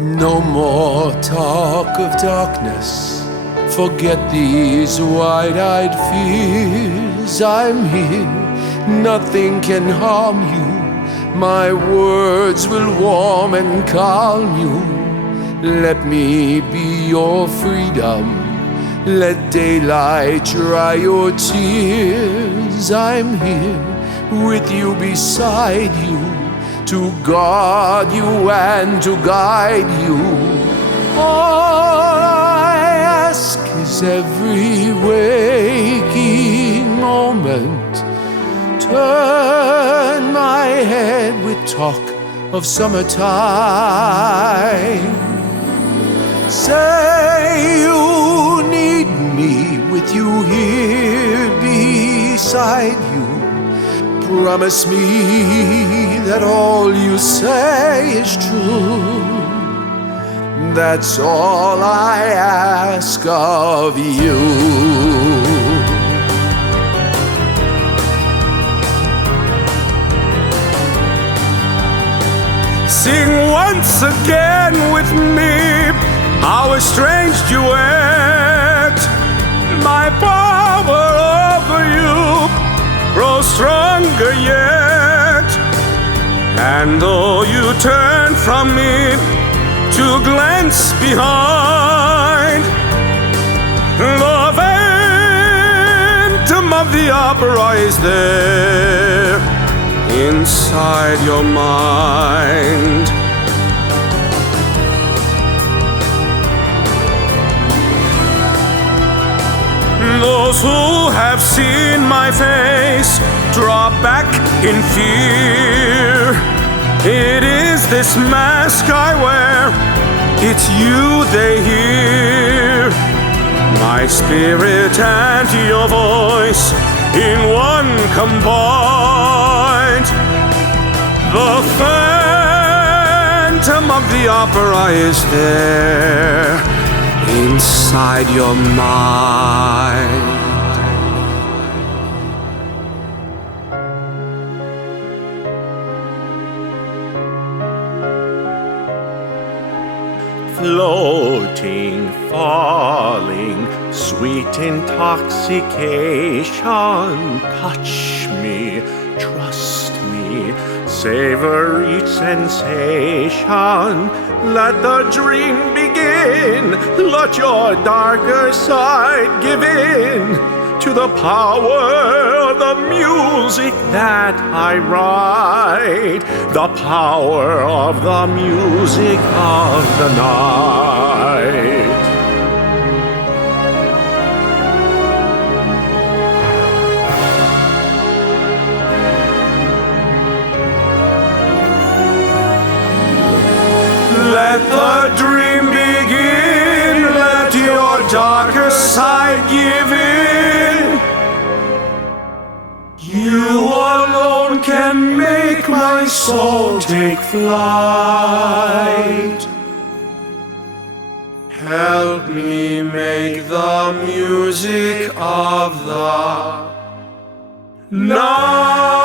No more talk of darkness. Forget these wide-eyed fears. I'm here, nothing can harm you. My words will warm and calm you. Let me be your freedom. Let daylight dry your tears. I'm here with you, beside you, to guard you and to guide you. All I ask is every waking moment, turn my head with talk of summertime. Say you need me, with you here beside you. Promise me that all you say is true. That's all I ask of you. Sing once again with me how estranged you act. My power over you grows stronger yet. And though you turn from me to glance behind, the phantom of the opera is there inside your mind. Those who have seen my face draw back in fear. It is this mask I wear, it's you they hear. My spirit and your voice in one combined. The phantom of the opera is there inside your mind. Floating, falling, sweet intoxication. Touch me, trust me, savor each sensation. Let the dream begin. Let your darker side give in to the power of the music that I write. The power of the music of the night. Let the dream begin. Let your darker side give in. You alone can make my soul take flight. Help me make the music of the night.